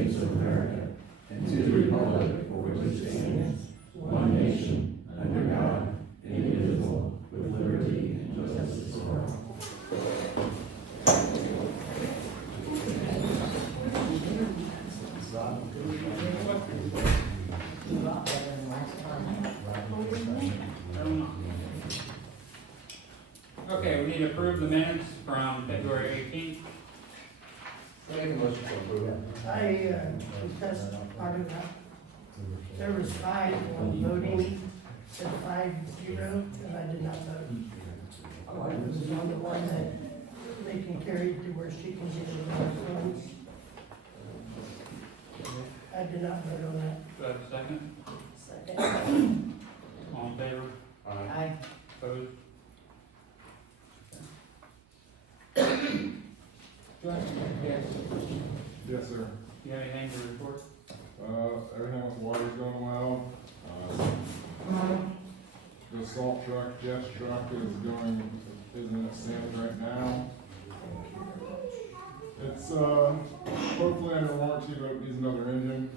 States of America and to the republic for which it stands, one nation, under God, indivisible, with liberty and justice for all. Okay, we need to approve the minutes from February 18th. Make a motion to approve it. I confess part of that. There was 5 voting, said 5-0, and I did not vote. I was on the one that they can carry to where she can get it on her funds. I did not vote on that. Do I have a second? Second. All in favor? I, Opposed? Yes. Yes, sir. Do you have anything to report? Everything with water's going well. The salt truck, Jeff's truck isn't at Sam's right now. It's, hopefully under warranty, but it needs another engine.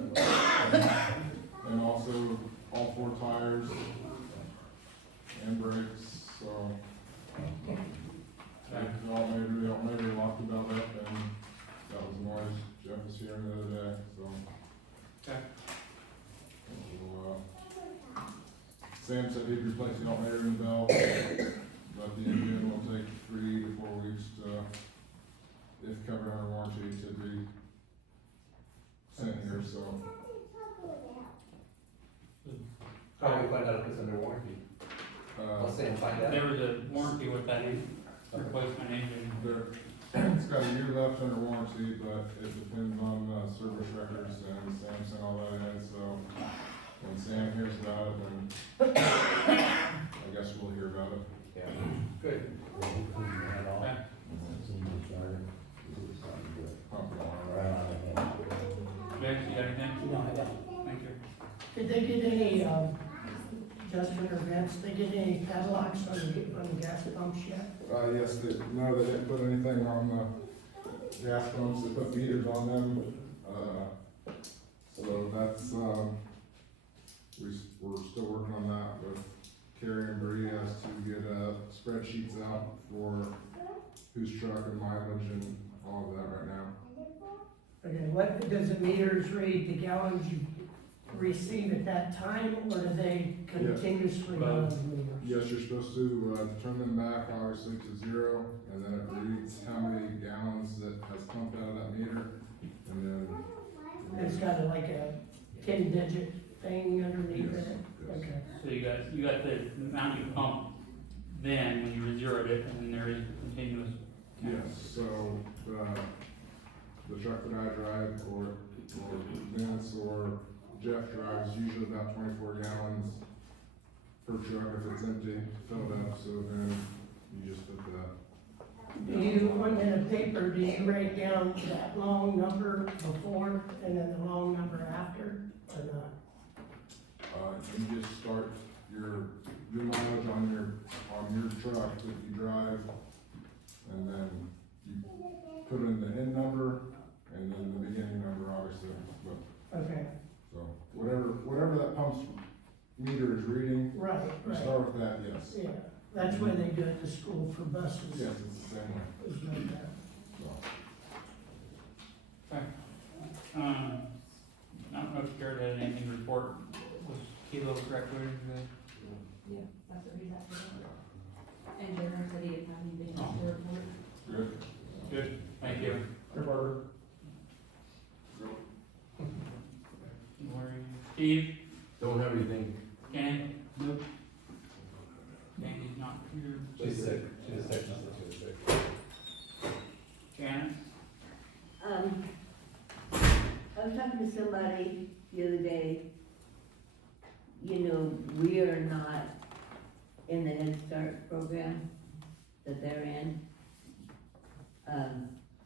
And also all 4 tires and brakes, so. They all maybe locked about that, and that was noise. Jeff was here the other day, so. Okay. So, Sam said he'd replace the alternator in the belt, but the engine will take 3 to 4 weeks to, if covered under warranty, to be sent here, so. How do we find out if it's under warranty? I'll say and find out. There was a warranty with that replacement engine. It's got a year left under warranty, but it depends on, service records, and Sam sent all that in, so when Sam hears about it, then I guess we'll hear about it. Yeah, good. Okay. Pump it on. James, you got anything? no, I don't. Thank you. Did they get any, Justin or Vince, they get any padlocks on the gas pumps yet? Yes, no, they didn't put anything on the gas pumps, they put meters on them, so that's, we're still working on that with Carrie and Bree as to get, spreadsheets out for whose truck and mileage and all of that right now. Okay, what, does the meters read the gallons you receive at that time, or do they continuously run the meters? Yes, you're supposed to, turn them back obviously to 0, and then it reads how many gallons that has pumped out of that meter, and then. It's got like a 10-digit thing underneath Yes, it? yes. Okay. So you got the amount you pumped then when you zeroed it, and then there is continuous. Yes, so, the truck that I drive, or Vince or Jeff drives, usually about 24 gallons per truck if it's empty, filled up, so then you just put that. Do you, on the paper, do you write down that long number before and then the long number after, or not? You just start your mileage on your truck that you drive, and then you put in the end number, and then the beginning number, obviously, but, Okay, so, whatever that pump's meter is reading, right, you right. start with that, yes. Yeah, that's why they do it to school for buses. Yes, it's the same way, It's like that. so. I don't know if Jared had anything to report. Was Kilo graduating today? Yeah, that's what he's at. And Jennifer said he didn't have anything else to report. Good. Good, thank you. Here, Barbara. Steve? Don't have anything. Kenny? Nope. Danny's not here. She's sick. She's sick. She's sick. Janet? I was talking to somebody the other day. You know, we are not in the Head Start program that they're in.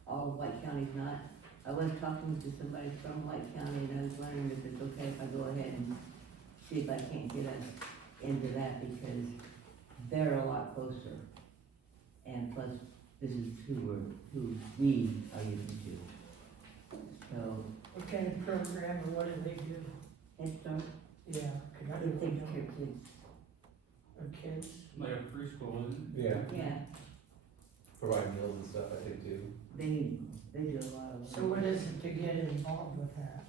All of White County's not. I was talking to somebody from White County, and I was wondering if it's okay if I go ahead and see if I can't get us into that, because they're a lot closer. And plus, this is who we are using to. So, What kind of program or what do they do? Head Start, Yeah, 'cause I it don't takes know. care of kids. Our kids. Like a preschool, isn't Yeah, Yeah, provide meals and stuff, I think too. they do a lot of. So what is it to get involved with that?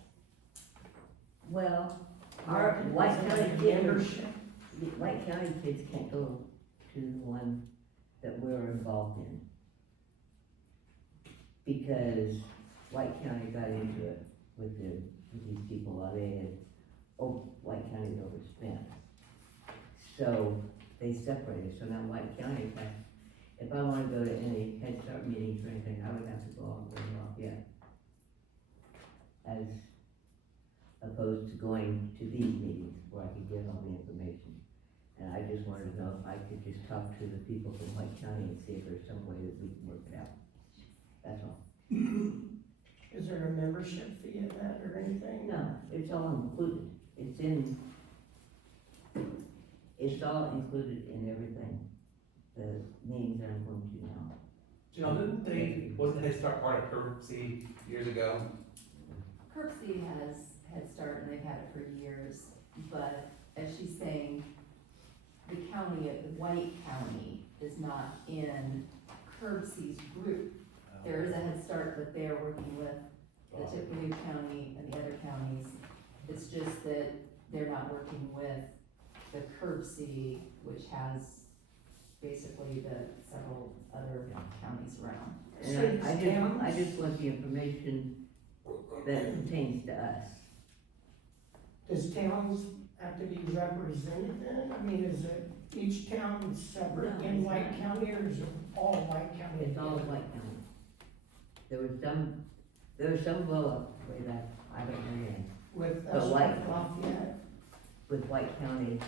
Well, our Is it White like County a kids, membership? the White County kids can't go to the one that we're involved in. Because White County got into it with these people while they had, White County had overspent. So they separated, so now White County, if I wanna go to any Head Start meetings or anything, I would have to go all the way to Lafayette. As opposed to going to these meetings where I could get all the information. And I just wanted to know if I could just talk to the people from White County and see if there's some way that we can work it out. That's all. Is there a membership fee in that or anything? No, it's all included. It's all included in everything. The meetings that I'm going to now. You know, wasn't Head Start part of Curbsy years ago? Curbsy has Head Start and they've had it for years, but as she's saying, the county, White County is not in Curbsy's group. There is a Head Start, but they are working with the Tippecanoe County and the other counties. It's just that they're not working with the Curbsy, which has basically the several other counties around. And I just want the information that pertains to us. Does towns have to be represented then? I mean, is it each town separate No, in it's White not. County or is it all White County? It's all White County. There was some blow up way back, I don't know when, With But us, White- Lafayette? with White County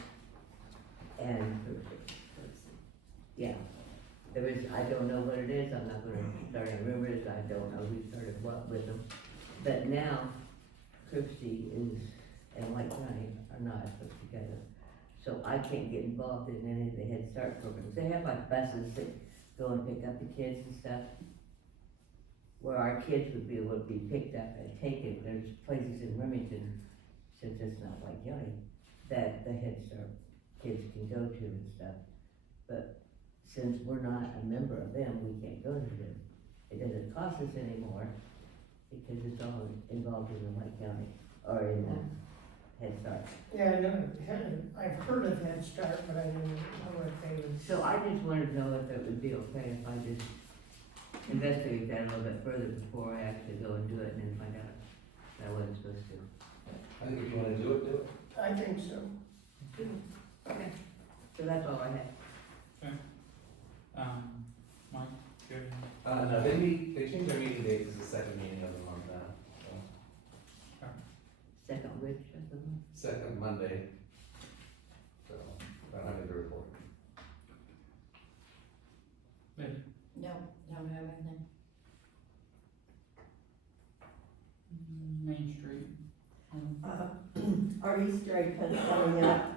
and Curbsy. Yeah, there is, I don't know what it is, I'm not gonna start any rumors, I don't know who started what with them. But now, Curbsy and White County are not put together. So I can't get involved in any of the Head Start programs. They have like buses that go and pick up the kids and stuff. Where our kids would be able to be picked up and taken, there's places in Remington, since it's not White County, that the Head Start kids can go to and stuff. But since we're not a member of them, we can't go to them. It doesn't cost us anymore, because it's all involved in the White County, or in the Head Start. Yeah, I know, I've heard of Head Start, but I didn't know what they was. So I just wanted to know if it would be okay if I just investigate that a little bit further before I actually go and do it, and then find out that I wasn't supposed to. I think if you wanna do it, do it. I think so. Okay. So that's all I have. Mike, good. No, they changed their meeting date to the second meeting of the month now, so, Second which, second Monday. So, I don't have anything to report. Betty? No, don't have anything. Main Street. Our Easter egg hunt's coming up,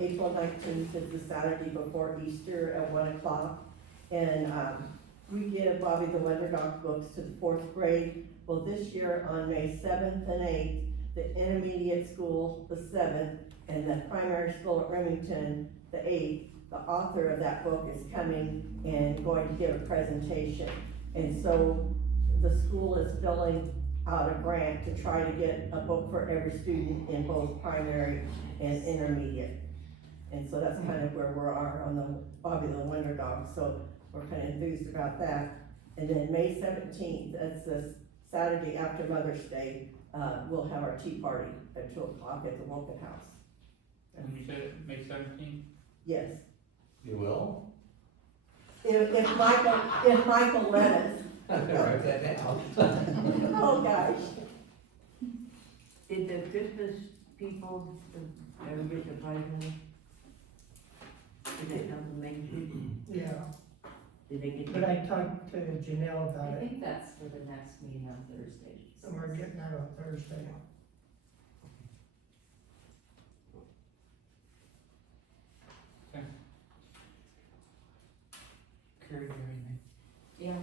April 19th is the Saturday before Easter at 1 o'clock. And, we give Bobby the Wonder Dog books to the 4th grade. Well, this year on May 7th and 8th, the intermediate school, the 7th, and the primary school at Remington, the 8th, the author of that book is coming and going to give a presentation. And so the school is filling out a grant to try to get a book for every student in both primary and intermediate. And so that's kind of where we are on the Bobby the Wonder Dog, so we're kind of enthused about that. And then May 17th, that's this Saturday after Mother's Day, we'll have our tea party at 2 o'clock at the Woken House. And you said it May 17th? Yes, You will? if Michael let us. Write that down. Oh, gosh. did the Christmas people ever get the prize money? Did they come from Main Street? Yeah, Did they get? but I talked to Janelle about I it, think that's for the next meeting on Thursday. and we're getting that on Thursday. Carrie, do you have anything? Yeah,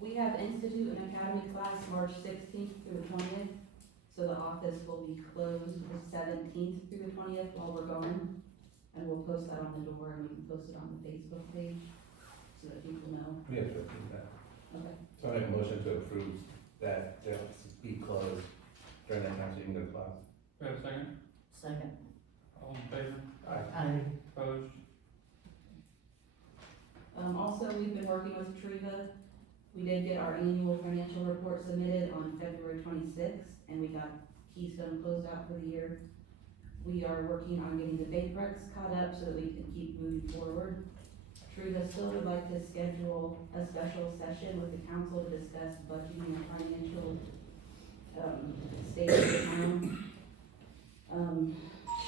we have Institute and Academy class March 16th through the 20th. So the office will be closed the 17th through the 20th while we're gone. And we'll post that on the door and we can post it on the Facebook page so that people know. We have to approve that. Okay. So I make a motion to approve that they'll be closed during that time so you can go to class. Do we have a second? Second. All in favor? Aye. Opposed? Also, we've been working with Triva. We did get our annual financial report submitted on February 26th, and we got Keystone closed out for the year. We are working on getting the bank recs caught up so that we can keep moving forward. Triva still would like to schedule a special session with the council to discuss budgeting and financial, state of the town.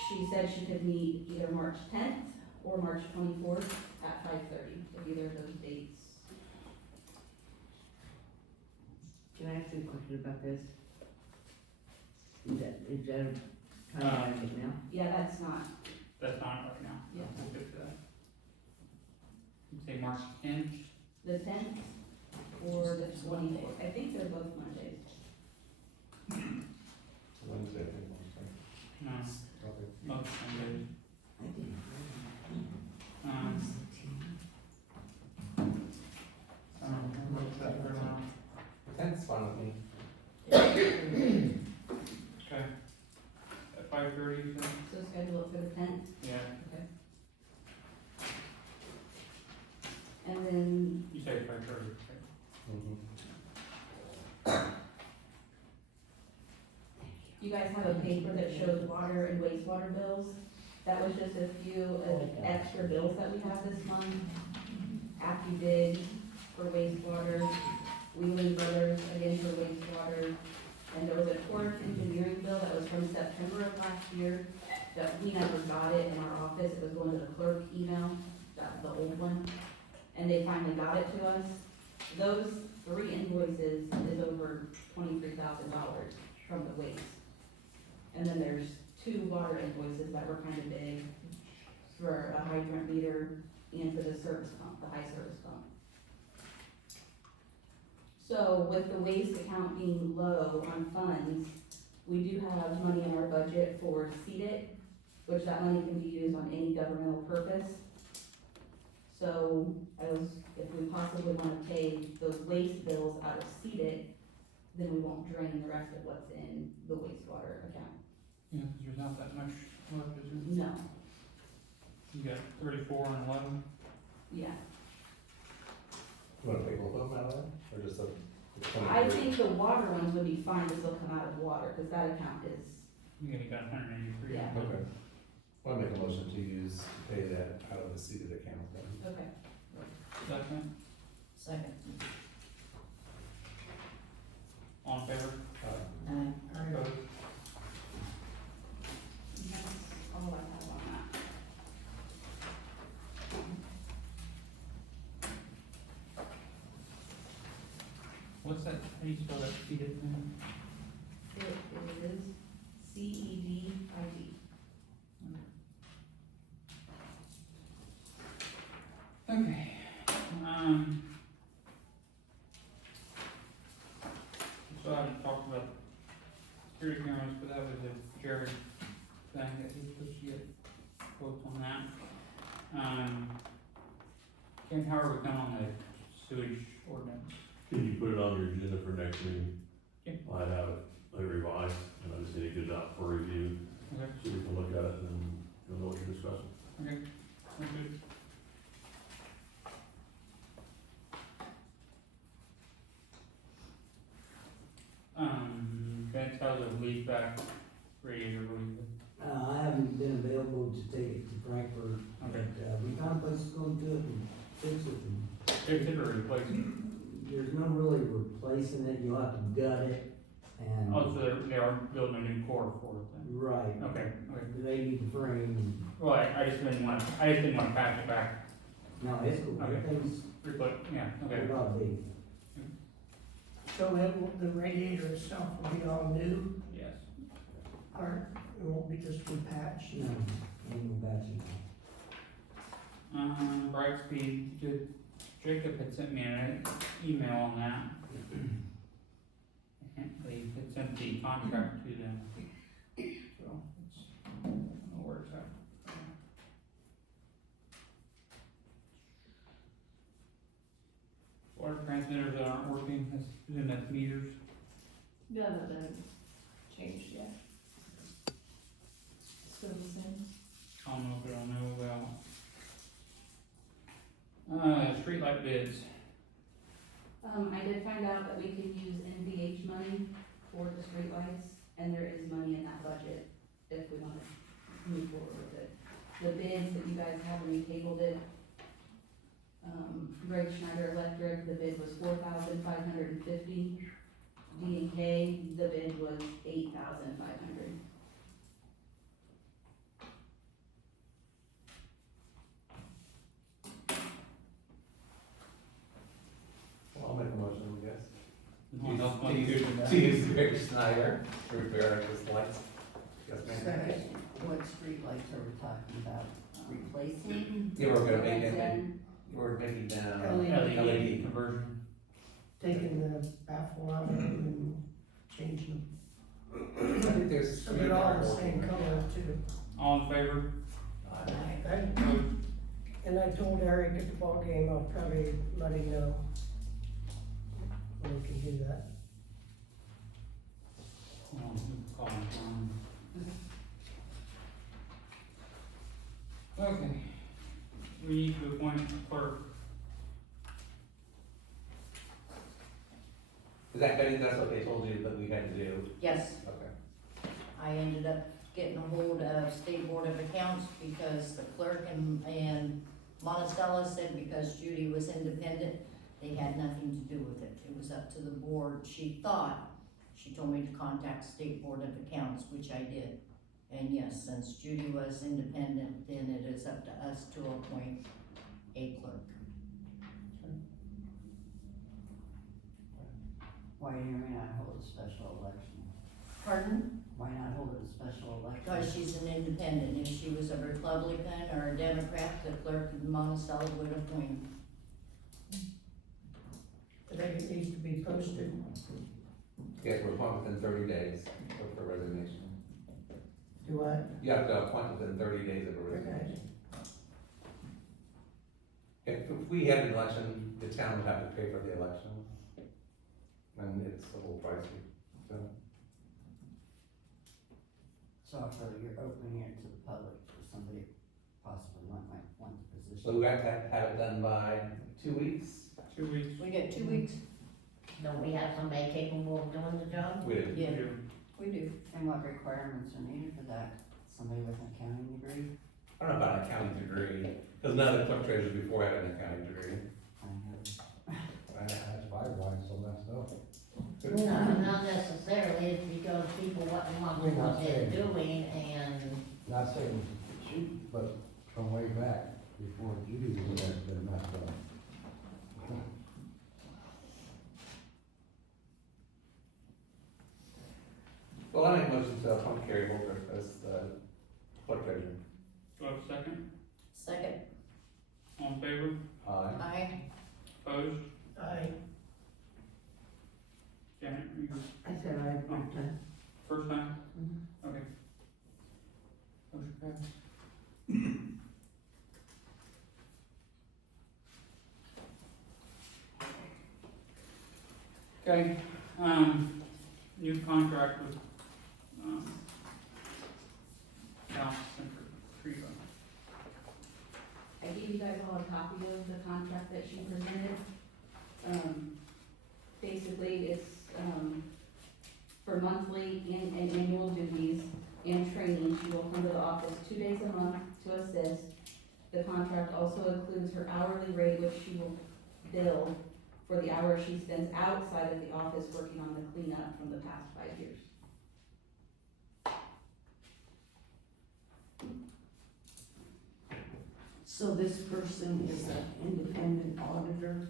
She said she could meet either March 10th or March 24th at 5:30, if either of those dates. Can I ask you a question about this? Is that a time right now? Yeah, that's not, That's not right now. Yeah. We'll get to that. You say March 10th? the 10th or the 24th. I think they're both Mondays. Wednesday, I think, Wednesday. No, Okay. most Sundays. I think. What's that for now? The 10th's fine with me. Okay. At 5:30, you said? So schedule it for the 10th. Yeah. And then, You say 5:30, you guys have a paper that shows water and wastewater bills. That was just a few extra bills that we have this month. AccuDig for wastewater, Wheeling Brothers again for wastewater. And there was a Torque engineering bill that was from September of last year that we never got it in our office. It was going to the clerk email, the old one. And they finally got it to us. Those 3 invoices is over $23,000 from the waste. And then there's 2 water invoices that were kind of big for a hydrant meter and for the service pump, the high service pump. So with the waste account being low on funds, we do have money in our budget for CEDIT, which that money can be used on any governmental purpose. So if we possibly wanna pay those waste bills out of CEDIT, then we won't drain the rest of what's in the wastewater account. Yeah, because there's not that much left, is there? No, You got 34 and 11? yeah. You wanna take both of them out of that, or just the I 23? think the water ones would be fine to still come out of water, cause that account is, You got 183. Yeah. Okay. I'll make a motion to pay that out of the seated account then. okay. Second, Second. all in favor? Aye. Opposed? And that's all I have on that. What's that, how do you spell that, CEDIT thing? It is CEDIT. Okay, so I haven't talked about security cameras, but that was a Jared thing that he was supposed to get quotes on that. Ken, how are we coming on the sewage ordinance? Can you put it on your agenda for next meeting? Yeah. I have it revised, and I just need to get it out for review, Okay, so we can look at it and then you'll know what you're discussing. okay, that's good. Vince, how's the leak back radiator leak? I haven't been available to take it to Frankfurt, Okay. but, we found a place to go do it and fix it, and Fix it or replace it? there's no really replacing it, you'll have to gut it, and. Oh, so they are building a new core for it then? Right. Okay, okay. They need the frame, Well, I just didn't want, I just didn't want to patch it back, no, it's cool, Okay. everything's, replace, yeah, okay. it ought to be. So the radiator itself will be all new, Yes. or it won't be just repatched? No, ain't no batching. Brightspeed, good Jacob had sent me an email on that. And they had sent the contract to them. So, it's, I don't know where it's at. Water transmitters that aren't working, that's meters. None of them changed yet. Still the same? I don't know if I know about. Streetlight bids. I did find out that we can use NVH money for the streetlights, and there is money in that budget if we wanna move forward with it. The bids that you guys have when you tabled it, Greg Schneider Electric, the bid was $4,550. D&K, the bid was $8,500. Well, I'll make a motion, I guess. What else money To is in that? use Greg Snyder to repair this lights. Yes, ma'am. Second, what streetlights are we talking about? Replacing? Yeah, we're gonna make And them, we're making them LED LED. conversion. Taking the baffle out and changing I think there's. them. So they're all the same color too. All in favor? And I told Eric at the ball game, I'll probably let him know when we can do that. Hold on, call him. Okay, we need to appoint a clerk. Is that good? That's what they told you that we had to do? Yes, Okay. I ended up getting a hold of State Board of Accounts because the clerk and Monticello said because Judy was independent, they had nothing to do with it. It was up to the board. She told me to contact State Board of Accounts, which I did. And yes, since Judy was independent, then it is up to us to appoint a clerk. Why do you not hold a special election? Pardon? Why not hold a special election? Because she's an independent. If she was a Republican or a Democrat, the clerk in Monticello would appoint. I think it needs to be posted. Yes, we're appointed within 30 days of her resignation. Do I? You have to appoint within 30 days of her Okay. resignation. If we had an election, the town would have to pay for the election. And it's a little pricey, so. So if you're opening it to the public, for somebody possibly might want the position. So we have to have it done by 2 weeks? 2 weeks. We get 2 weeks? Don't we have somebody capable of doing the job? We do. Yeah, we do. And what requirements are needed for that? Somebody with an accounting degree? I don't know about an accounting degree, because none of the clerk treasurers before had an accounting degree. That's why everybody's so messed up. No, not necessarily, it's because people wasn't watching what they're doing and Not saying shoot, but from way back, before Judy was there, it's been messed up. Well, I make a motion to appoint Carrie Holder as the clerk treasurer. Do I have a second? Second, All in favor? Aye. aye. Opposed? Aye. Janet, you I said I want to. first time? Mhm. Okay. Motion passed. Okay, new contract with, South Central Tree Fund. I gave you guys all a copy of the contract that she presented. Basically, it's, for monthly and annual duties and training. She will come to the office 2 days a month to assist. The contract also includes her hourly rate, which she will bill for the hours she spends outside of the office working on the cleanup from the past 5 years. So this person is an independent auditor?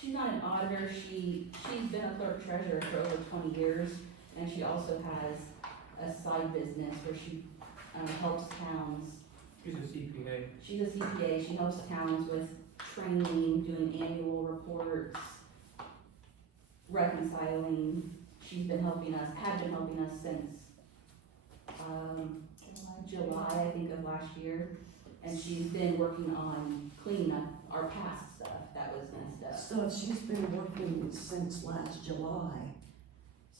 She's not an auditor, she's been a clerk treasurer for over 20 years, and she also has a side business where she helps towns. She's a CPA. She's a CPA, she helps towns with training, doing annual reports, reconciling. She's been helping us, had been helping us since, July, I think, of last year. And she's been working on cleaning up our past stuff that was messed up. So she's been working since last July.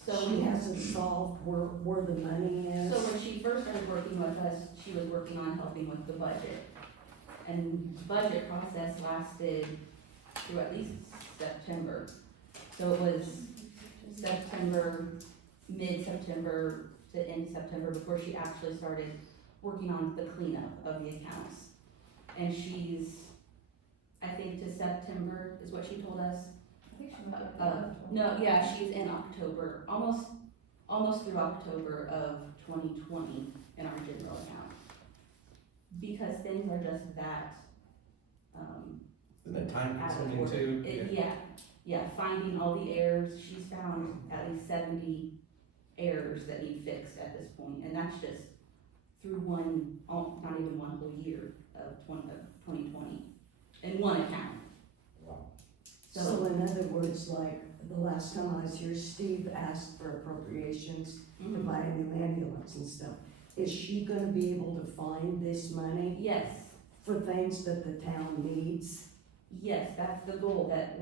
So She hasn't solved where the money is. So when she first started working with us, she was working on helping with the budget. And the budget process lasted through at least September. So it was September, mid-September to end September before she actually started working on the cleanup of the accounts. And she's, I think to September is what she told us. I think she's about. No, yeah, she's in October, almost through October of 2020 in our general account. Because things are just that, Isn't it time out of consuming order. too? Yeah, finding all the errors, she's found at least 70 errors that need fixed at this point, and that's just through not even one whole year of 2020, in one account. So in other words, like, the last time I was here, Steve asked for appropriations to Mhm. buy a new ambulance and stuff. Is she gonna be able to find this money Yes, for things that the town needs? yes, that's the goal, that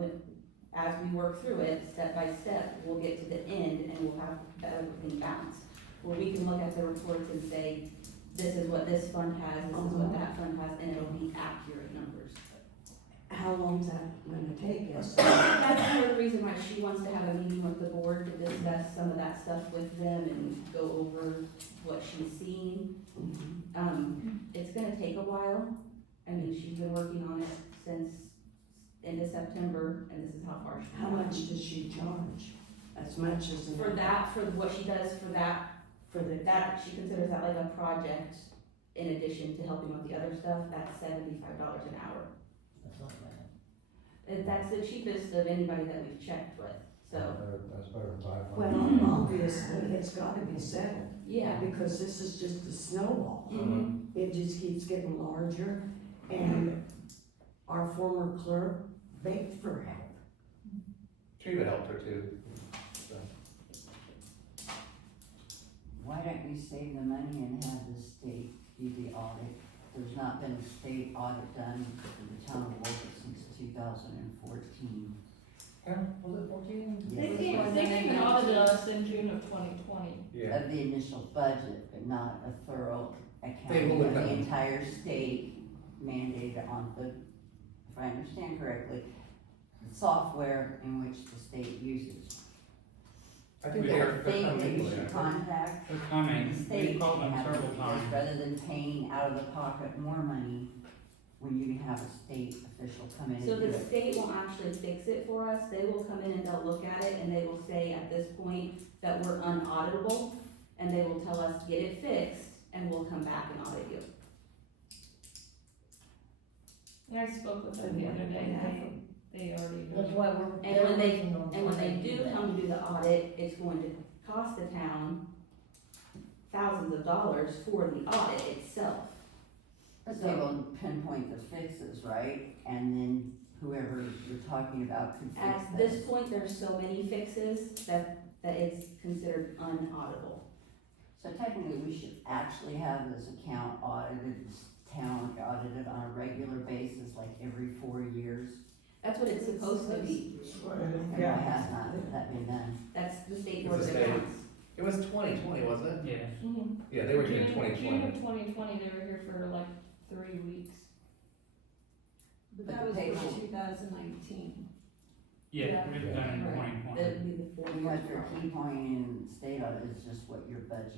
as we work through it, step by step, we'll get to the end and we'll have everything balanced. Where we can look at the reports and say, this is what this fund has, this is what that fund has, and it'll be accurate numbers. How long's that gonna take us? That's part of the reason why she wants to have a meeting with the board to discuss some of that stuff with them and go over what she's seen. It's gonna take a while. I mean, she's been working on it since end of September, and this is how far she's How gotten. much does she charge? As much as. For that, for what she does for that, that, she considers that like a project in addition to helping with the other stuff, that's $75 an hour. That's not bad. That's the cheapest of anybody that we've checked with, so, That's better than 500. Well, obviously, it's gotta be settled, yeah. because this is just a snowball. Mhm. It just keeps getting larger, and our former clerk begged for help. She would help her too. So, Why don't we save the money and have the state do the audit? There's not been a state audit done for the town of Wolcott since 2014. Yeah, was it 14? Yes. They came and audited us in June of 2020. Yeah. Of the initial budget, but not a thorough They accounting will of the have- entire state mandated on the, if I understand correctly, the software in which the state uses. I think We they are- are, I they're think that you coming. should contact They're coming, the we state called to them have several it, because times. rather than paying out of the pocket more money when you can have a state official come in and So do the it. state won't actually fix it for us, they will come in and they'll look at it and they will say at this point that we're unauditable, and they will tell us, get it fixed, and we'll come back and audit you. Yeah, I spoke with them the other day, they already. That's why we're. And when they, working on and when they trying to do that. come to do the audit, it's going to cost the town thousands of dollars for the audit itself. But they will pinpoint the fixes, right? And then whoever you're talking about could fix At those. this point, there's so many fixes that it's considered unauditable. So technically, we should actually have this account audited, this town audited on a regular basis, like every 4 years. That's what it's supposed to be. And why has not that been done? That's the state It's board the of state. accounts. It was 2020, wasn't it? Yeah. Yeah, they were here in June 2020. of 2020, they were here for like 3 weeks. But that was for 2019. Yeah, it was done in Right. 2020. That would be the four Because years. your key point in state audit is just what your budget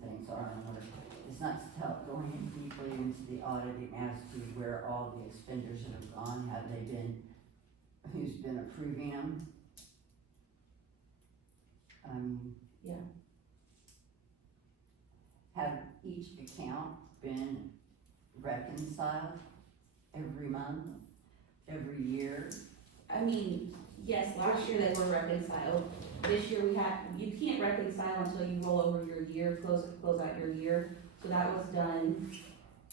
things are and what, it's not going in deeply into the auditing as to where all the expenditures have gone, have they been, who's been approving them? Yeah. Have each account been reconciled every month, every year? I mean, yes, last year they were reconciled. This year you can't reconcile until you roll over your year, close out your year. So that was done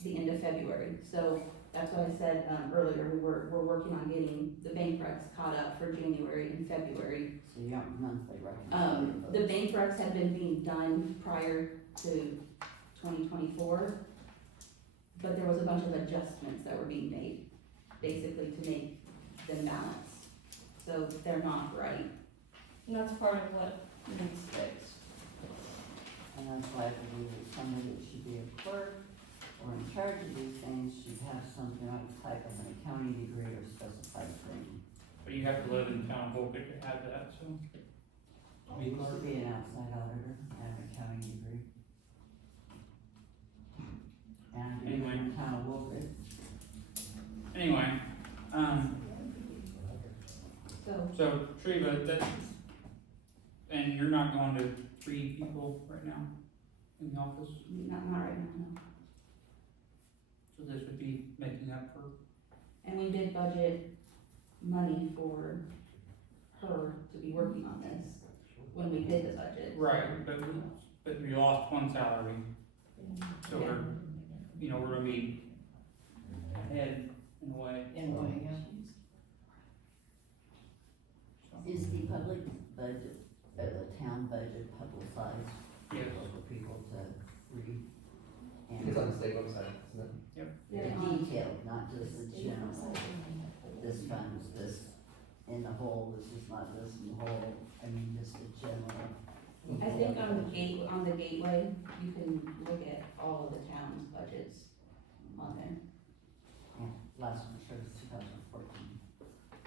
the end of February. So That's what I said, earlier, we're working on getting the bank recs caught up for January and February. So you want monthly reconciliation. The bank recs had been being done prior to 2024, but there was a bunch of adjustments that were being made, basically to make them balance. So they're not right. And that's part of what needs fixed. And that's why I believe that somebody that should be a clerk or in charge of these things should have something like type of an accounting degree or specified training. But you have to live in town of Volkett to have that, so. Or be an outside auditor and an accounting degree. And be Anyway. in town of Woburn. Anyway, So, so Treva, that, and you're not going to 3 people right now in the office? not right now, no. So this would be making up for, And we did budget money for her to be working on this when we did the budget. right, but we lost 1 salary. So we're, you know, we're gonna be ahead in a way. In a way, yeah. Is the public budget, the town budget publicized Yes. for people to read? And It's on the state website, isn't it? Yeah. detailed, not just the general, this fund is this in the whole, this is not this in the whole, I mean, just the general. I think on the gateway, you can look at all of the town's budgets on there. Yeah, last one shows 2014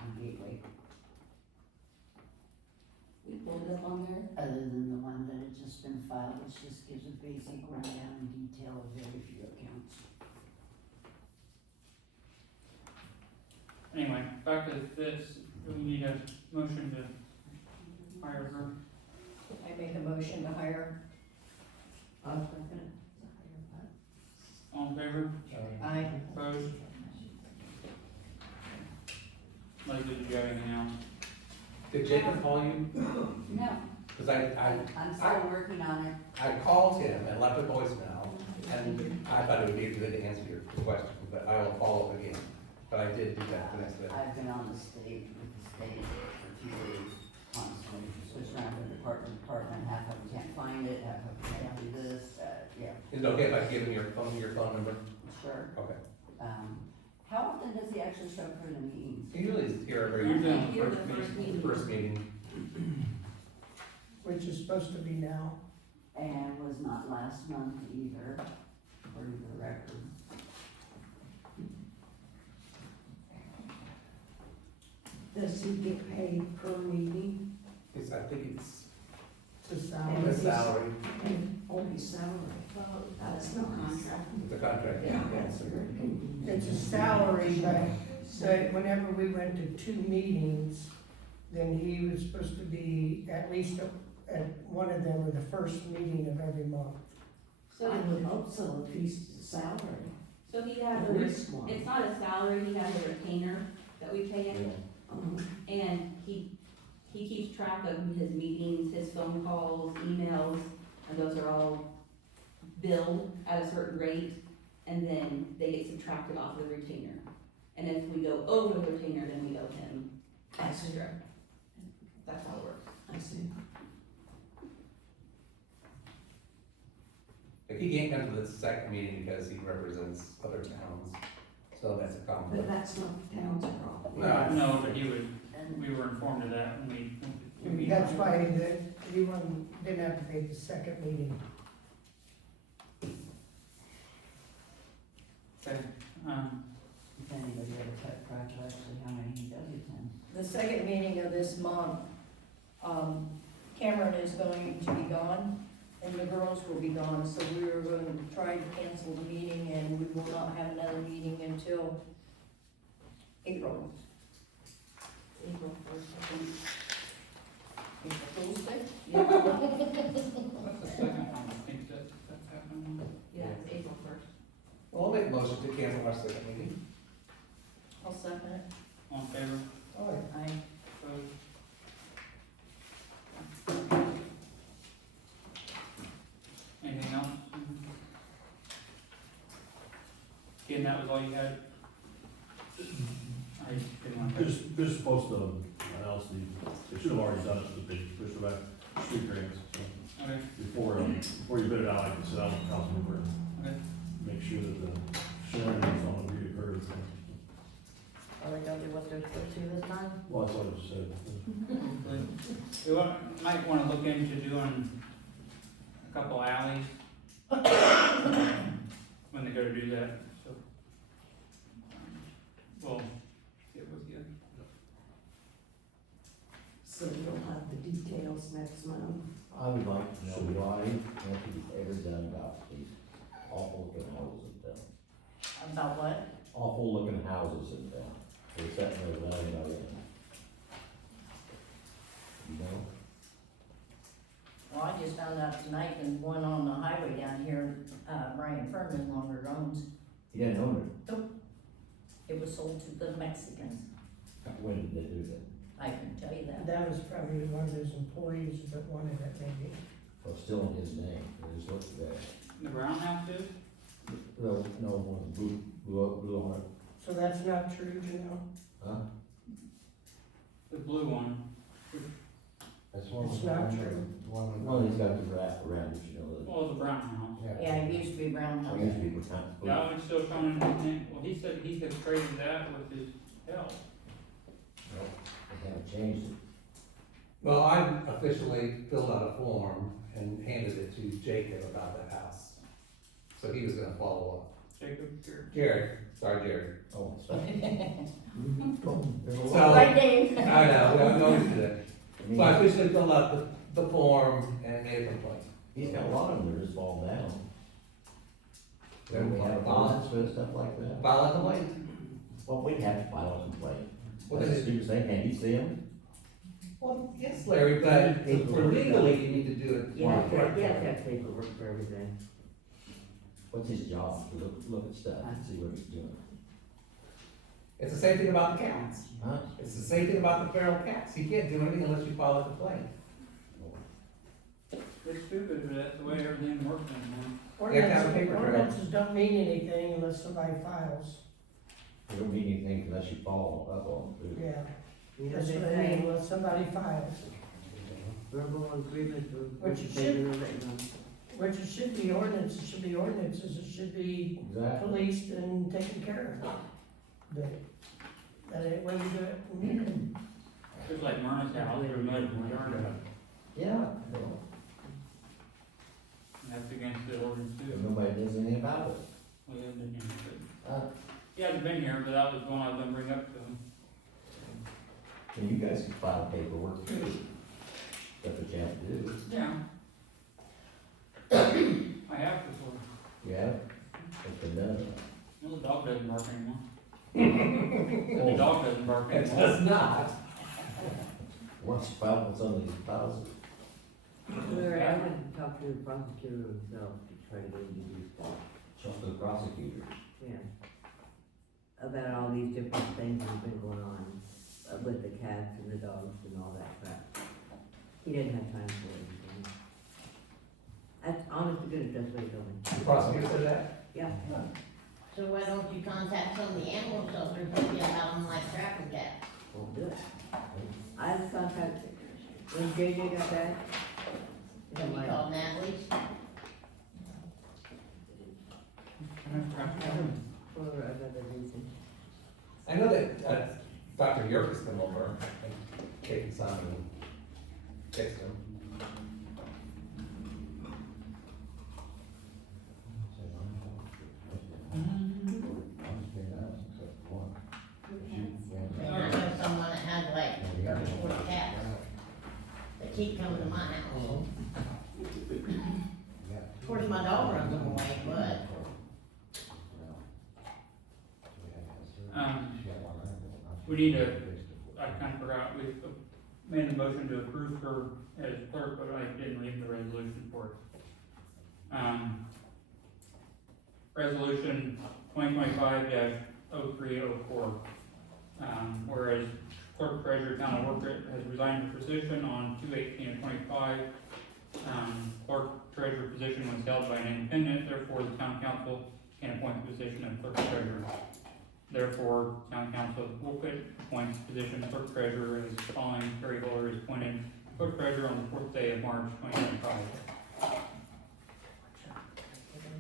on Gateway, We pulled it up on there. other than the one that had just been filed, which just gives a basic rundown and detail of very few accounts. Anyway, back to this, we need a motion to hire her. I make a motion to hire, I'll second it. All in favor? I, Opposed? Leslie, did you have anything else? Did Jacob call you? No, Cause I I'm still working on it. I called him and left a voicemail, and I thought it would be good to answer your question, but I will follow up again. But I did do that the next day. I've been on the state, with the state for 2 days, constantly, switch around from department to department, half of them can't find it, half of them can't do this, yeah, Is it okay if I give him your phone number? sure. Okay. How often does he actually show up for the meetings? He usually is here every, Usually Here the first meeting. first meeting. which is supposed to be now. And was not last month either, according to the record. Does he get paid per meeting? I think it's The a salary? salary, Only salary. Well, that's no contract. it's a contract. It's a salary, but, so whenever we went to 2 meetings, then he was supposed to be at least at one of them or the first meeting of every month. So, hope so, if he's salary. so he has it's not a salary, he has a retainer that we pay him. And he keeps track of his meetings, his phone calls, emails, and those are all billed at a certain rate, and then they get subtracted off the retainer. And if we go over the retainer, then we owe him extra. That's how it works. I see. If he can't come to the second meeting because he represents other towns, so that's a conflict. that's not the town's problem. No, No, but we were informed of that when we. That's why he didn't have to pay the second meeting. Okay, If anybody ever kept track of actually how many he does attend. the second meeting of this month, Cameron is going to be gone, and the girls will be gone, so we are going to try to cancel the meeting, and we will not have another meeting until April. April 1st, I think. April Fool's Day? Yeah, that's the second time I think that's happened. yeah, it's April 1st. Well, I'll make a motion to cancel our second meeting. I'll second it. All in favor? I, Opposed? Anything else? Again, that was all you had? They're supposed to announce they should have already done it, but they pushed it back, street grants, so. Okay, Before you bid it out, I can sit down with the council member and okay. make sure that the sharing is on the reoccurring. Are they gonna do what they're supposed to this time? Well, that's what I just said. Might wanna look into doing a couple alleys when they go to do that, so. We'll get with you. So you'll have the details next month. I would like to know why, what he's ever done about these awful looking houses in town. About what? Awful looking houses in town. They're sitting there without anybody in them. You know? Well, I just found out tonight that one on the highway down here, Brian Furman no longer owns. He didn't own it. It was sold to the Mexicans. When did they do that? I can tell you that. That was probably one of his employees that wanted it maybe. Well, still in his name, it is looked there. The Brown House is? No one blew on it. So that's not true, you know? Huh? The blue one. That's one. It's not true. Well, he's got the wrap around it, you know. Well, the Brown House. Yeah, it used to be Brown House. Used to be with time. That one's still showing in his name. Well, he said he had traded that with his help. They haven't changed it. Well, I officially filled out a form and handed it to Jacob about that house. So he was gonna follow up. Jacob, here. Jared. Oh, sorry. So, Right name. I know, we always do that. So I officially filled out the form and made a complaint. He's got a lot of them that just fall down. Then We have bonds for stuff like that. File a complaint. Well, we'd have to file a complaint. Well, That's then the stupid thing, can you see them? Well, yes, Larry, but for legally, you need to do it. You have to have paperwork for everything. What's his job? To look at stuff and see what he's doing. It's the same thing about the cats. Huh? It's the same thing about the feral cats. You can't do anything unless you file a complaint. It's stupid, but that's the way everything works anymore. You have to have a paper trail. Ordinances don't mean anything unless somebody files. It don't mean anything unless you follow up on it. Yeah, You know, that's they what I mean, say unless somebody files. verbal agreements or Which it paper should- written on. Which it should be ordinances, it should be ordinances, it should be Exactly. policed and taken care of. But that ain't when you do it. Just like Myrna's house, or mud and dirt. Yeah. That's against the ordinance But too. nobody does anything about it. We haven't been here, Uh, but, he hasn't been here, but that was one I was gonna bring up to him. and you guys can file paperwork too. That's what you have to do. Yeah. I have before. You have? It's been done. Well, the dog doesn't bark anymore. The dog doesn't bark It anymore. does not. Once you file on some of these files, Larry, I went to talk to the prosecutor himself to try to get him to do stuff, talk to the prosecutors. yeah. About all these different things that have been going on with the cats and the dogs and all that crap. He didn't have time for it. That's honest to goodness, that's what he told me. The prosecutor said that? Yeah. So why don't you contact some of the animal shelters, maybe about them like trapper cats? Won't do it. I was contacted, when JJ got back, Have you called Natalie's? for another reason. I know that, Dr. York has come over and taken some and fixed them. They might have someone that has like 30, 40 cats that keep coming to my house. Of course, my dog runs them away, but We need to, I kinda forgot, we made a motion to approve her as clerk, but I didn't read the resolution for it. Resolution 2025-0304. Whereas clerk treasurer town of Workett has resigned her position on 2/18/25. Clerk treasurer position was held by an independent, therefore the town council can appoint the position of clerk treasurer. Therefore, town council will appoint position clerk treasurer as the following Terry Holder is appointed clerk treasurer on the fourth day of March 2025.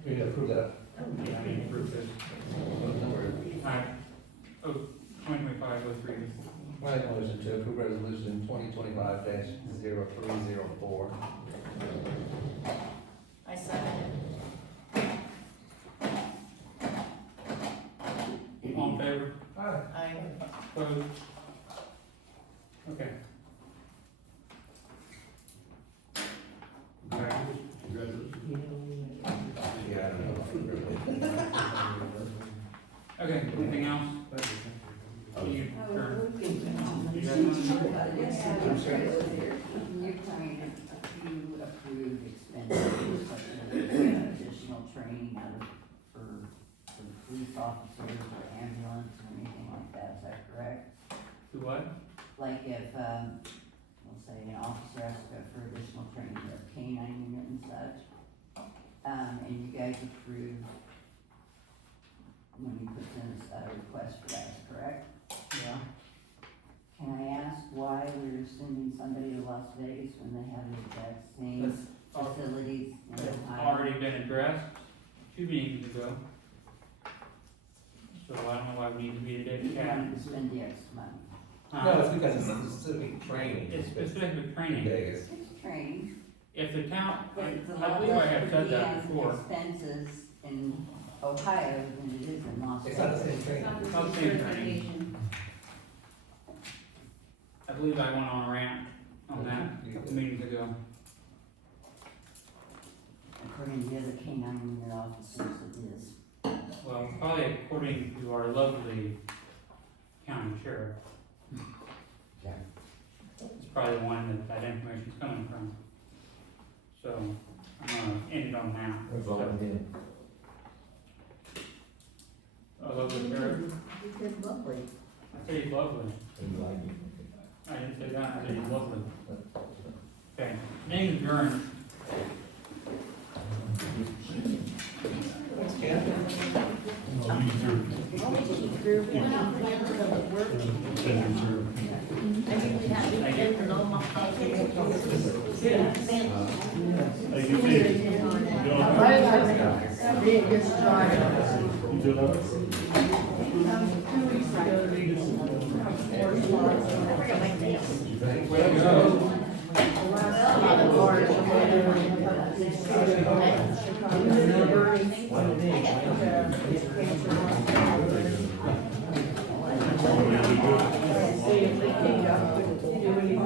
We need to approve that. Yeah, I need to approve this. What number? 2025-03. My motion to approve resolution 2025-0304. I second it. All in favor? I, Opposed? Okay. Congratulations. Yeah, I don't know. Okay, anything else? You, sure. You guys I'm want to- sorry. You're planning a few approved expenditures, such as additional training out of, for police officers or ambulance or anything like that, is that correct? Do what? Like if, let's say an officer has to go for additional training, or canine unit and such, and you guys approve when you put in a request for that, correct? Yeah. Can I ask why we're sending somebody to Las Vegas when they have the exact same That's facilities in It's Ohio? already been addressed 2 meetings ago. So I don't know why we need to meet today. You want to spend the extra money. No, it's because it's specific training. It's specific training. Vegas. It's training, If the town, but it's a I lot believe I less have per said that diem before. expenses in Ohio than it is in Las It's not the Vegas. same training. It's not the same training. I believe I went on a rant on that a couple meetings ago. According to the other canine unit officers, it is. Well, probably according to our lovely county sheriff. Yeah. It's probably the one that information's coming from. So, I'm gonna end it on that. I love the sheriff. He said lovely. I say he's lovely. I didn't say that, I said he's lovely. Okay, meeting adjourned. Thanks, Ken. Being this dry. You do that? 2 weeks ago, they Way to go. See if they came up with, do anything.